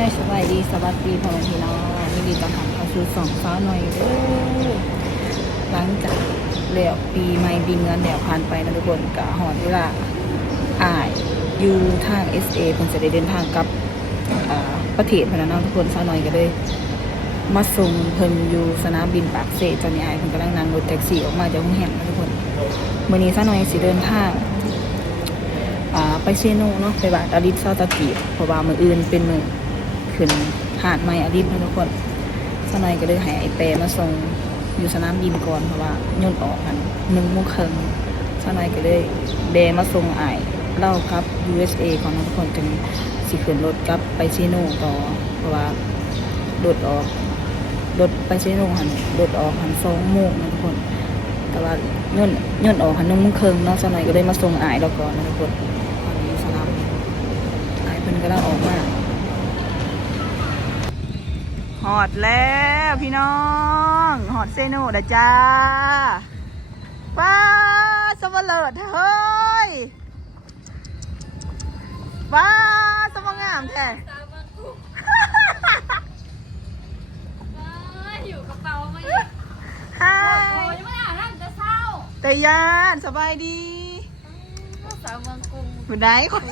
ให้สบายดีสวัสดีพ่อแม่พี่น้องยินดีต้อนรับเข้าสู่สองสาวหน่อยเด้อหลังจากแล้วปีใหม่ปีเงินแล้วผ่านไปนะทุกคนกะหอดเวลาอ่ายอยู่ทาง SA เพิ่นจะได้เดินทางกลับประเทศพะนะเนาะทุกคนสาวหน่อยก็เลยมาส่งเพิ่นอยู่สนามบินปากเซตอนนี้อ้ายเพิ่นกำลังนั่งรถแท็กซี่ออกมาจากโรงแรมนะทุกคนมื้อนี้สาวหน่อยสิเดินทางไปเซโนเนาะไปบ้านอลิสซาตากิเพราะว่ามื้ออื่นเป็นมื้อขึ้นหาดใหม่อลิสนะทุกคนสนอยก็เลยให้ไอเปมาส่งอยู่สนามบินก่อนเพราะว่าย่นออกกัน1:30สนอยก็เลยเดมาส่งไอเล่าครับ USA ก่อนนะทุกคนจึงสิขึ้นรถกลับไปเซโนต่อเพราะว่ารถไปเซโนหันรถออกหัน2:00นะทุกคนแต่ว่าย่นออกหัน1:30เนาะสนอยก็เลยมาส่งไอเราก่อนนะทุกคนตอนนี้สนามไอเพิ่นก็ได้ออกมาหอดแล้วพี่น้องหอดเซโน่นะจ้าว้าสมเลิศเฮ้ยว้าสมงามแท้อยู่กระเป๋ามาอีก ฮา โอ้ ย ยไม่อ่านนั่นจะเศร้า แต่ยานสบายดี สาวเมืองกรุง คุณได้คน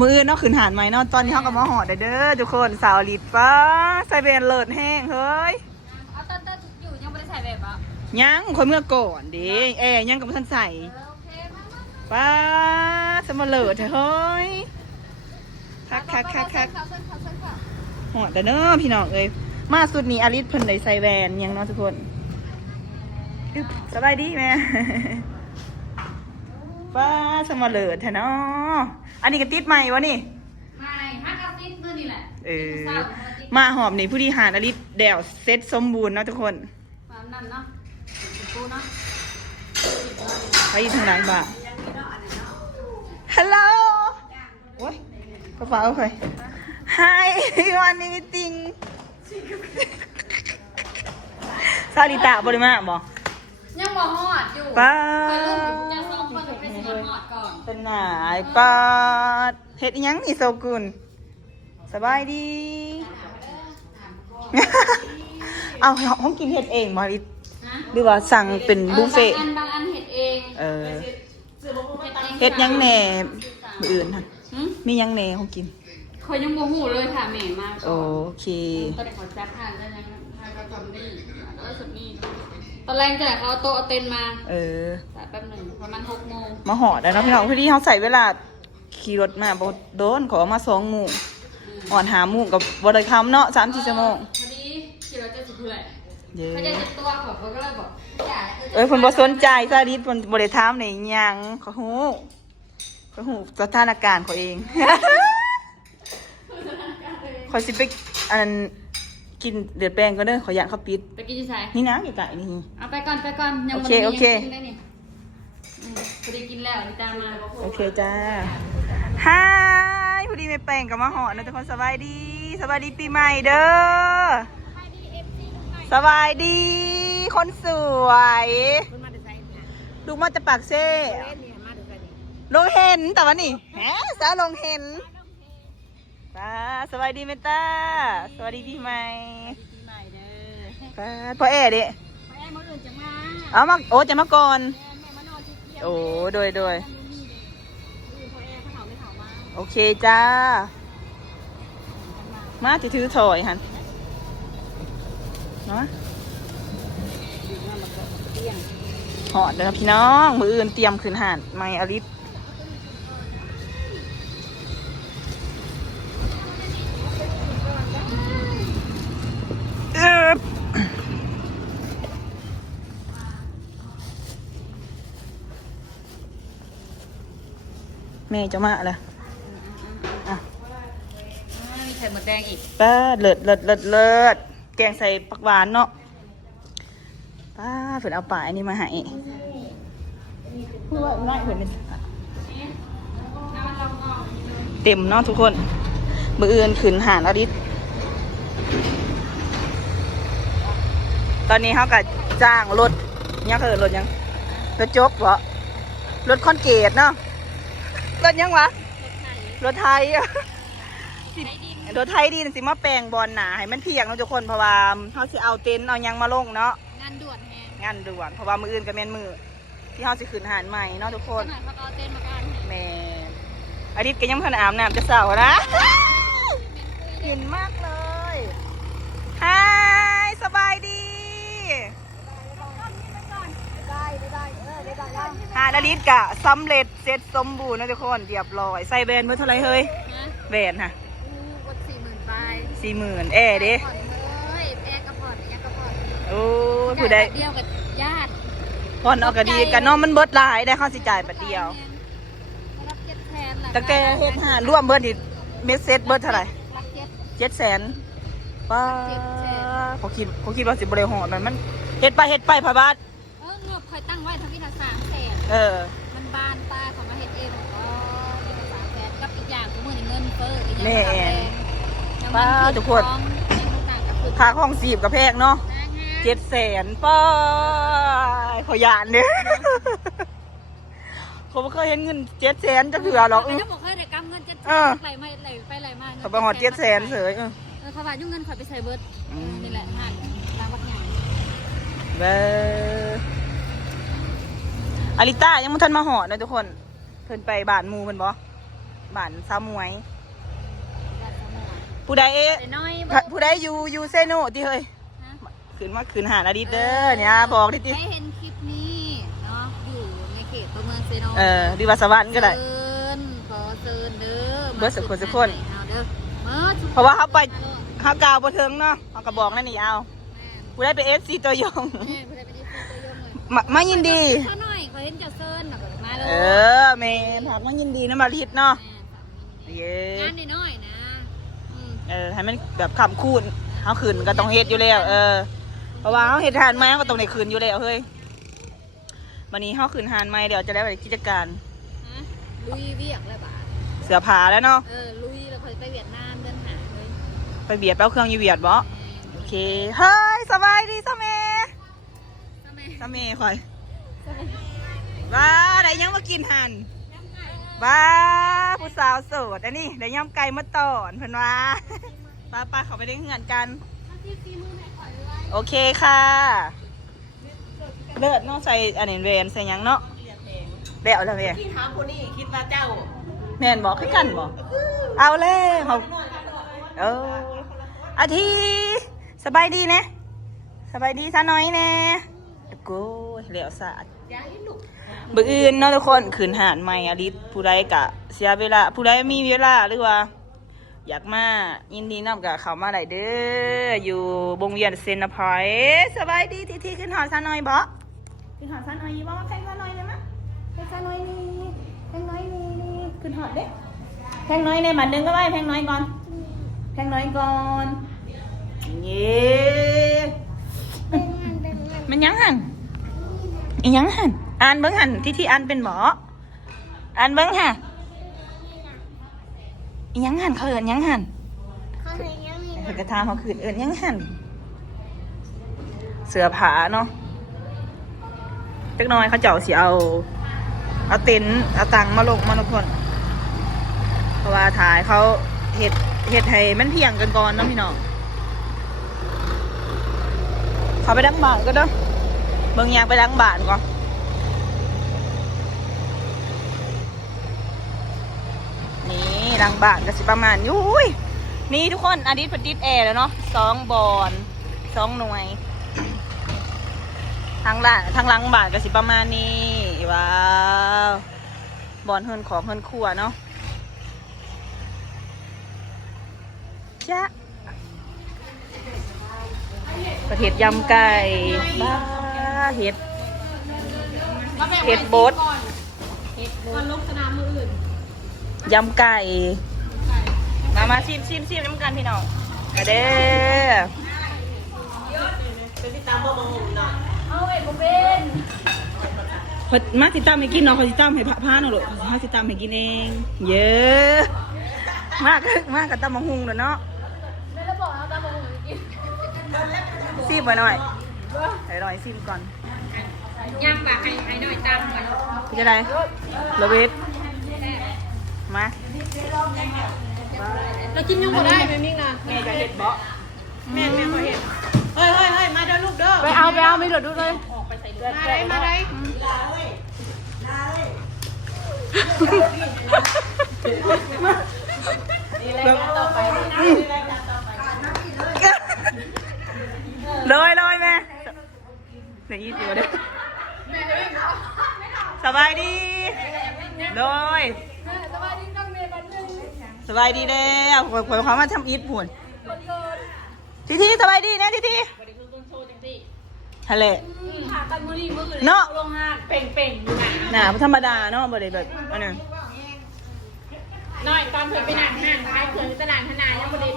มืออื่นเนาะขืนหานไหมเนาะตอนนี้เขาก็มาหอดเด้อทุกคนสาวลิดฟ้าใส่เบนเลิศแห้งเฮ้ย เอาตอนอยู่ยังไม่ได้ใส่แบบอ่ะ ยังคนเมื่อก่อนดิยังกับท่านใส่ โอเคมา ป้าสมเลิศเฮ้ยคัก เขาเส้นค่ะ หอดแต่เนอะพี่น้องเอ้ยมาสุดนี้อลิสเพิ่นได้ใส่แวนยังเนาะทุกคนอึ๊บสบายดีแม่ ป้าสมเลิศแท้เนาะอันนี้ก็ติดใหม่วะนี่ ไม่ฮักเอาติดมือนี่แหละ มาหอมนี่ผู้ที่หารอลิสแดวเซ็ตสมบูรณ์เนาะทุกคน ความนั่นเนาะปูเนาะ ไปทางไหนบ้างฮัลโหลโอ้ยกระเป๋าใคร Hi one meeting ซาลิตะบริมาบอก ยังบ่ฮอดอยู่ ป้า เคยเริ่มอยู่ยัง2 คนไปซื้อฮอดก่อน เป็นหนาป้าเฮ็ดอิหยังนี่โซกุนสบายดี เอาห้องกินเฮ็ดเองมาลิหรือว่าสั่งเป็นบุฟเฟ่ต์ บางอันเห็ดเอง เฮ็ดยังแหน่มื้ออื่นค่ะมียังแหน่ห้องกิน คอยยังบ่ฮู้เลยค่ะแม่มา โอเค ตอนนี้ขอจับผ่านได้ยังทางกระทำนี่แล้วสุดนี่ตอนแรกจะเขาเอาโต๊ะเอาเต็นท์มาแต่แป๊บหนึ่งประมาณ6:00มาหอดแล้วเนาะพี่น้องพอดีเขาใส่เวลาขี่รถมาบ่โดนขอมา2:00อ่อน5:00กับบริคำเนาะ3-4 ชั่วโมง พอดีขี่รถจะสิบเท่าไหร่ เย้ เขาจะเจ็บตัวแบบก็เลยบอกอย่า เพิ่นบ่สนใจซะดิเพิ่นบ่ได้ถามในหยังเขาฮู้สถานการณ์เขาเอง ขอยสิไปอันนั้นกินเดือดแป้งก็เด้อขอยย่านเขาปิด ไปกินที่ไหน นี่นะไกลๆนี่ เอาไปก่อนยัง โอเค กินได้นี่พอดีกินแล้วนี่ตามมา โอเคจ้าฮายพอดีแม่แป้งก็มาหอดนะทุกคนสบายดีปีใหม่เด้อสบายดีคนสวยลูกมาจะปากเซ่ลงเห็นแต่ว่านี่แหมสาวลงเห็นป้าสบายดีเมตาสวัสดีปีใหม่ ปีใหม่เด้อ ป้าพ่อเอ๋ดิ แม่มื้ออื่นจะมา เอามาโอ้จะมาก่อน แม่มานอนที่เที่ยว โอ้โดย พ่อแอร์เขาไม่เผามา โอเคจ้ามาถือถอยหันเนาะหอดเด้อพี่น้องมืออื่นเตรียมขึ้นหาดไมอลิสแม่จะมาเลยอ่ะ มีไข่หมดแดงอีก ป้าเลิศแกงใส่ผักหวานเนาะป้าเพิ่นเอาป่าอันนี้มาให้พูดว่าน้อยเพิ่นเต็มเนาะทุกคนมืออื่นขึ้นหาดอลิสตอนนี้เขาก็จ้างรถยังรถยังรถจกเหรอรถคอนกรีตเนาะรถยังวะรถไทย สิโดยไทยดีสิมาแปลงบอลหนาให้มันเพียงเนาะทุกคนเพราะว่าเขาสิเอาเต็นท์เอายังมาลงเนาะงานด่วนแฮง งานด่วนเพราะว่ามืออื่นกับแมนมือที่เขาสิขึ้นหานใหม่เนาะทุกคน ขนาดเขาก็เอาเต้นมากัน แม่อาทิตย์ก็ยังพันอาบน้ำจะเศร้านะเห็นมากเลยฮายสบายดีฮาดาลิสกะสำเร็จเสร็จสมบูรณ์นะทุกคนเรียบร้อยใส่แบรนด์เมื่อเท่าไรเฮ้ยแบรนด์ค่ะวัด40,000ไป40,000เด้แอร์กระพอดยังกระพอด โอ้ผู้ใดเดียวกับญาติผ่อนเอากระดีกันเนาะมันเบิดหลายได้ข้าวสิจ่ายปัดเดียวแต่แกเฮ็ดหาร่วมเบิดอีกเมสเซจเบิดเท่าไหร่700,000ป้าเขาคิดว่าสิบริหารมันเฮ็ดไปพะบาทเงือบคอยตั้งไว้ทั้งที่300,000มันบานตาของมาเฮ็ดเองก็300,000กับอีกอย่างคือมื้อนี้เงินเฟ้ออีกอย่างป้าทุกคนค่าห้อง10กับแพงเนาะ700,000ป้าขอยานเด้เขาไม่เคยเห็นเงิน700,000จะเถื่อหรอกเขาเคยได้กำเงิน700,000ไหลมาเขาไปหอด700,000เฉยเขาว่ายุ่งเงินขอยไปใส่เบิร์ดนี่แหละห่านตามวัดใหญ่อาริต้ายังไม่ทันมาหอดเลยทุกคนเพิ่นไปบ้านมูเพิ่นบ่บ้านสาวมวยผู้ใดอยู่เซโนที่เฮ้ยขืนหาอาดิเตอร์เนี่ยบอกดิได้เห็นคลิปนี้เนาะอยู่ในเขตเมืองเซโนดีว่าสวรรค์ก็ได้ขอเชิญเด้อเบิร์ดสักคนเพราะว่าเขาไปเขากาวบนเทิงเนาะเขากระบอกนั่นนี่เอาผู้ได้ไปFCตัวยงมายินดีถ้าหน่อยเขาเห็นจะเชิญมาเลยเมนหักมายินดีนะมาลิดเนาะงานน้อยนะให้มันแบบคำคูณเขาขืนก็ต้องเฮ็ดอยู่แล้วเพราะว่าเขาเฮ็ดทานไม้ก็ต้องในขืนอยู่แล้วเฮ้ยวันนี้เขาขืนทานไม้เดี๋ยวจะได้ไปกิจการลุยเวียกเลยบ่าเสือผาแล้วเนาะลุยแล้วค่อยไปเวียดนามเดินหาเลยไปเบียดเป้าเครื่องยูเวียดบ่โอเคเฮ้ยสบายดีสเมคอยว้าได้ยังมากินหันว้าผู้สาวโสดอันนี้ได้ย่ำไก่มาตอนเพิ่นว่าป้าเขาไปได้เงินกันโอเคค่ะเลิศเนาะใส่อันนี้เวนใส่ยังเนาะเดี๋ยวละเวนที่ถามคนนี้คิดว่าเจ้าแม่นบอกให้กันบอกเอาเลยเขาอาทิสบายดีนะสบายดีซะน้อยแน่กูเหลียวสาดบื้ออื่นเนาะทุกคนขืนหานใหม่อลิศผู้ใดกะเสียเวลาผู้ใดมีเวลาหรือว่าอยากมายินดีน้ำกับเขามาไหลเด้ออยู่วงเวียนเซนพอยสบายดีที่ขึ้นหอดซะหน่อยบ่ขึ้นหอดซะหน่อยบ่แพงซะหน่อยเลยมั้ยแพงซะหน่อยนี่แพงน้อยนี่ขึ้นหอดเด้แพงน้อยในบัตรหนึ่งก็ไว้แพงน้อยก่อนเย้มันยังหันอียังหันอ่านเบิ้งหันที่อ่านเป็นหมออ่านเบิ้งค่ะอียังหันเขาเอิญยังหันเขากระทำเขาขืนเอิญยังหันเสือผาเนาะจักน้อยเขาเจ้าสิเอาเต็นท์เอาตังมาลงมาทุกคนเพราะว่าถ่ายเขาเห็ดให้มันเพียงกันก่อนเนาะพี่น้องเขาไปดังบ้านก็เด้อเบิ่งยางไปดังบ้านก่อนนี่ดังบ้านก็สิประมาณยุ้ยนี่ทุกคนอาทิตย์พดิษแอร์แล้วเนาะ2 บอน2 หน่วยทางหลังบ้านก็สิประมาณนี้ว้าวบอนเฮิร์นของเฮิร์นครัวเนาะจ้ะประเทศยำไก่บ้าเห็ดบดลงสนามมืออื่นยำไก่มาชิมน้ำกันพี่น้องมาเด้อเป็นที่ตามบ่มาหุ่นหน่อยเอาเอ็ดโมเป็นมาติดตามให้กินเนาะเขาติดตามให้พาเนาะลูกเขาติดตามให้กินเองเยอะมากกับตามะฮุงเนาะแล้วบอกเอาตามมาหุ่นกินซีบไปหน่อยให้หน่อยซีบก่อนย่างปากให้หน่อยตามกันจะได้ระเบิดมา เรากินยังบ่ได้ไม่มิ่งนะ แม่จะเห็ดเบาะ แม่ขอเห็นเฮ้ยมาเด้อลูกเด้อ ไปเอาไม่หลุดดูเลย มาได้เลยแม่เดี๋ยวยี่สิบเด้อสบายดีเลยสบายดีเด้อขอความมาทำอีทผุนทีสบายดีนะทีทะเลเนาะเป่งอยู่น่ะธรรมดาเนาะบ่ได้แบบอันนั้น น้อยตอนเพิ่นไปนั่งห้างขายเพิ่นตลาดธนายังบ่ได้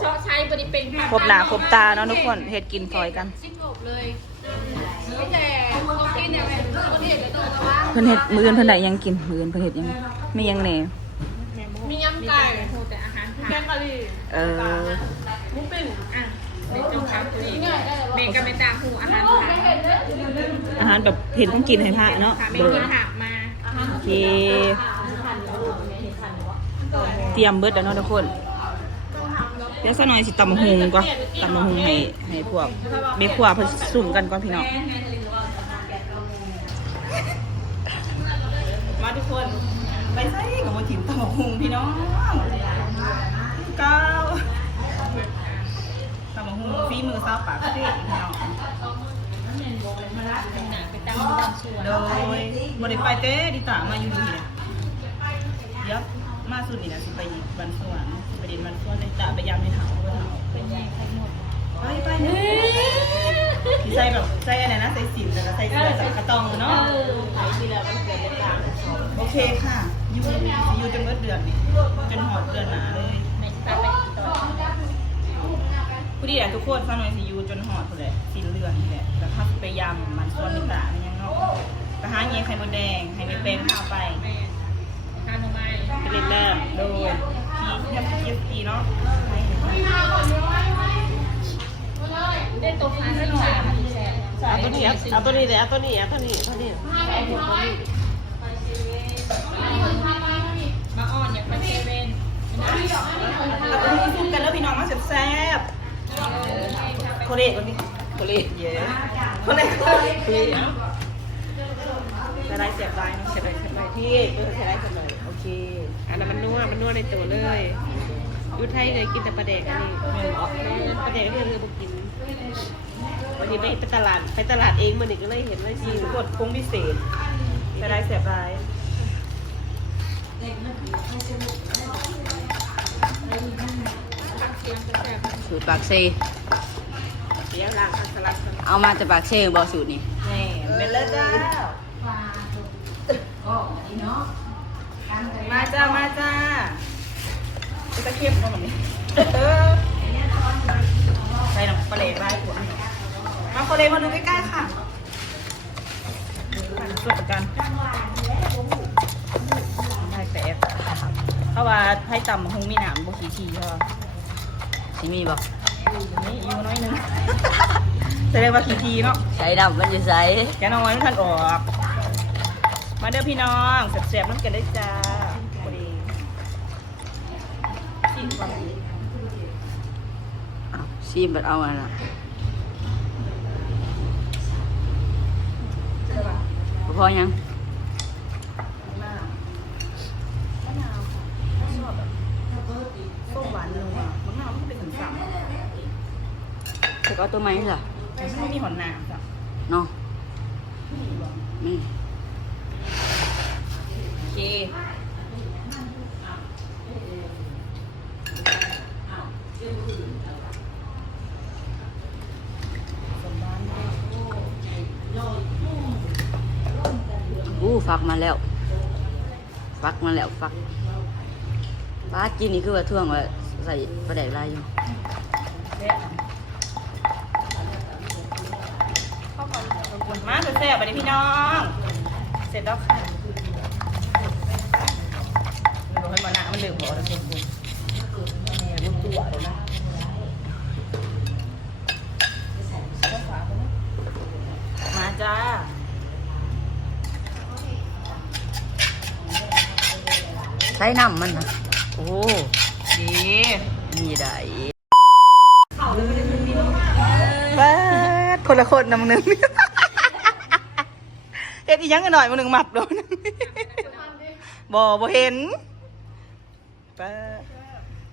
เชาะใช้บ่ได้เป็น ครบหน้าครบตาเนาะทุกคนเฮ็ดกินซอยกัน ชิ้นกบเลยไม่แต่ก็กินเนี่ยเป็นคนที่เห็นก็ต้องระวัง เพิ่นเฮ็ดมื้ออื่นเพิ่นได้ยังกินมื้ออื่นเพิ่นเฮ็ดยังมียังแหน่ มียำไก่โทแต่อาหารแกงกะหรี่ หมูปิ้งอ่ะในจุดครับนี่เมกะเมตาหูอาหารไทย อาหารแบบเห็นต้องกินให้พระเนาะ เม เบิ นู ด ผักมา โอเคเตรียมเบิดแล้วเนาะทุกคนเดี๋ยวสักหน่อยสิตำบักหุงก่อนตำบักหุงให้พวกเบครัวเพิ่นสุ่มกันก่อนพี่น้องมาทุกคนไปใส่กับบ่ถิ่มตำบักหุงพี่น้องก้าวตำบักหุงฝีมือสาวปากเด้พี่น้องโดยบ่ได้ไปเต้ดิตามาอยู่นี่แหละเดี๋ยวมาสุดนี่นะสิไปบันสวรรค์ไปเด่นบันสวรรค์ดิตาไปยามในหาวเด้อเป็นไงใครหมดไปสิใส่แบบใส่อะไรนะใส่สินแล้วก็ใส่เสื้อใส่กระตองเนาะไผที่แล้วมันเกิดได้โอเคค่ะอยู่จนเบิดเดือนนี่จนหอดเดือนหนาเลยผู้ดีแหละทุกคนฟังหน่อยสิอยู่จนหอดพุ่นแหละสิ้นเดือนนี่แหละแล้วถ้าไปยามมันสวรรค์ดิตามันยังเนาะก็หาเงี้ยไข่มดแดงให้ไปเป็นข้าวไป ทานไม้ ไปเล่นน้ำโดยทีเนาะ ได้ตัวฟ้าได้หน่อย เอาตัวนี้เลยเอาตัวนี้ มาอ่อนอย่างไปเซเว่น เราไปดูกันแล้วพี่น้องมาแซ่บๆโคเรคนนี้โคเรเยอะโคเรจะได้เสียบได้เนาะเสียบได้ที่ใช้ได้กันเลยโอเค อันนั้นมันนัวในตัวเลยอยู่ไทยเลยกินแต่ปลาแดกอันนี้ปลาแดกนี่คือบุกินวันนี้ไปตลาดเองมันอีกก็เลยเห็นว่า สีกดกุ้งพิเศษจะได้เสียบได้สูตรปากเซ เดี๋ยวล้างผักสลัด เอามาจากปากเซบอสูตรนี่นี่เป็นเลยจ้ามาจ้าจะเข้มกว่าแบบนี้ใส่น้ำปลาเล่ได้หัวมาปลาเล่มาดูใกล้ๆค่ะส่วนกันได้แปะเพราะว่าให้ต่ำคงมีหนามบุขีทีเขาที่มีบ่นี่อยู่น้อยนึงแสดงว่าขีทีเนาะ ใช้ดำมันจะใส่ แกน้อยท่านออกมาเด้อพี่น้องแซ่บๆน้ำกันได้จ้าพอดีชิมก่อน ซีมแบบเอาอันน่ะพอยัง ส้มหวานนัวมะนาวมันเป็นสัมๆ แต่ก็เอาตัวไม้เหรอ แต่ไม่มีหอนหนามจ้ะ เนาะนี่ โอเคฟักมาแล้วฟักป้ากินนี่คือว่าท่วงว่าใส่ปลาแดกลายอยู่ มาแซ่บๆไปเลยพี่น้องเสร็จแล้วค่ะเราให้มาหน้ามันเดือดพอแล้วคุณบุญตัวเลยนะมาจ้า ใช้น้ำมันนะโอ้ ดี ได้ เบิดคนละคนนะมึงหนึ่งเฮ็ดอีหยังกันหน่อยมึงหนึ่งหมับโดนบ่เห็นเบิด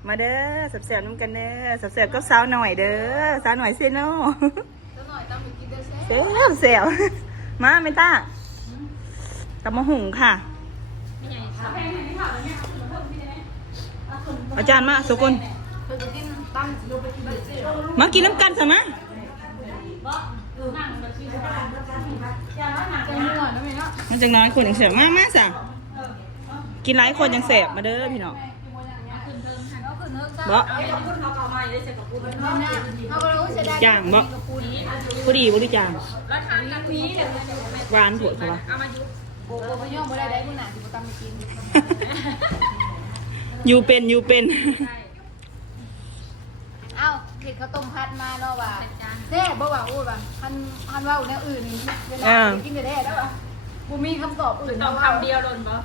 มาเด้อแซ่บๆน้ำกันเด้อแซ่บๆก็สาวหน่อยเด้อสาวหน่อยเซโน่แซ่บมาเมต้ากับมะหุงค่ะอาจารย์มาสุกุลมากินน้ำกันสิมะมันจังน้อยคนยังแสบมากสะกินหลายคนยังแสบมาเด้อพี่น้องบ่จางบ่พอดีบ่ดีจางหวานถั่วใช่ปะอยู่เป็นเอ้าเห็ดข้าวต้มพัดมาเนาะว่าแซ่บบ่ว่าอู้ว่าพันว่าแนวอื่นเวลากินได้แล้วว่าบ่มีคำตอบอื่นต้องคำเดียวโดนบ่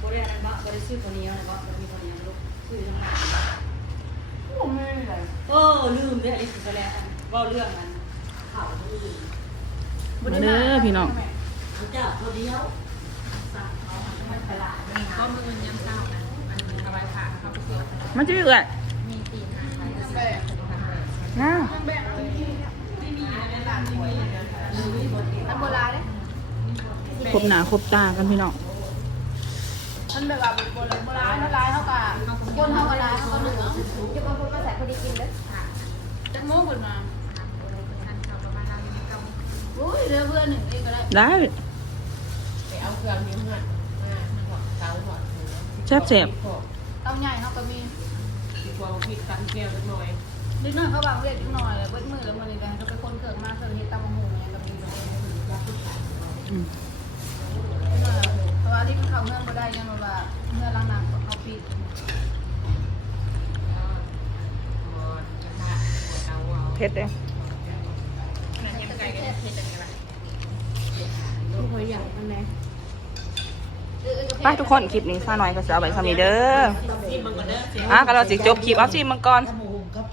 บ่ได้นั่นบ่ได้ซื้อคนนี้นะบ่มีคนนี้ลูกซื้อทั้งหลายลืมเด้อไอ้สิแล้วเว้าเรื่องนั้นข่าวอื่น มาเด้อพี่น้อง เจ้าตัวเดียว ก็มือยังเศร้านะเอาไว้ผ่าเข้าไปเสีย มันจะเอื่อย มีตีนหาใคร นะ มันโบราณเลย ครบหน้าครบตากันพี่น้อง มันแบบว่าโบราณเท่ากับคนเท่ากับร้านเท่ากับเหลืองจะบางคนมาใส่พอดีกินเลยจะโม้คนมาโอ้ยเรือเพื่อนหนึ่งเองก็ได้ ได้ ไปเอาเครื่องนี้เพื่อนหัวเท้าหัว แซ่บ ต้องใหญ่เขาก็มี ดีกว่าพี่ตันแก้วนิดหน่อย นิดหน่อยเขาบางเรียกนิดหน่อยเลยเบิ้ลมือแล้วมันเลยเขาเป็นคนเกิดมาเคยเห็นตามหูเนี่ยก็มีเพราะว่าที่เขาเงื่อนก็ได้ยังว่าเงื่อนล้างน้ำเขาปิด เผ็ดเลย พออย่างนั้นแหละ ไปทุกคนคลิปนี้ซาหน่อยก็จะเอาไปทำนี้เด้อ ซีมันก็เด้อ ก็เราสิจบคลิปเอาซิมังกร ถ้าโมโหกับ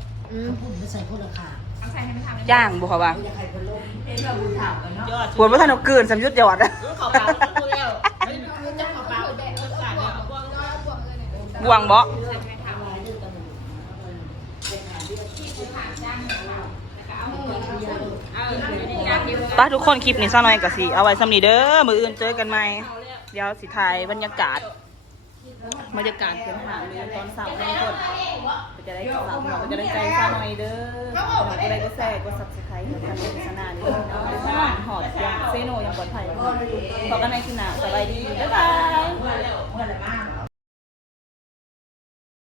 พุ่นไปใส่คนละขา ย่างบุเขาว่า อยากให้คนลง ยอด ปวดว่าท่านเอาเกินสำยุดยอดอะ เขาปลาตัวแล้วจะเขาปลาตัวแล้ว บวงบ่ไปทุกคนคลิปนี้ซาหน่อยก็สิเอาไว้สำนี้เด้อมื้ออื่นเจอกันใหม่เดี๋ยวสิถ่ายบรรยากาศเพิ่นหาเลยตอนเช้าทุกคนก็จะได้กับเราก็จะได้ใจซาหน่อยเด้อก็ได้ก็แชร์ก็ Subscribe ให้กันเป็นสนานนี้หอดยังเซโนยังปลอดภัยพอกันในคลิปหน้าสบายดีบ๊ายบาย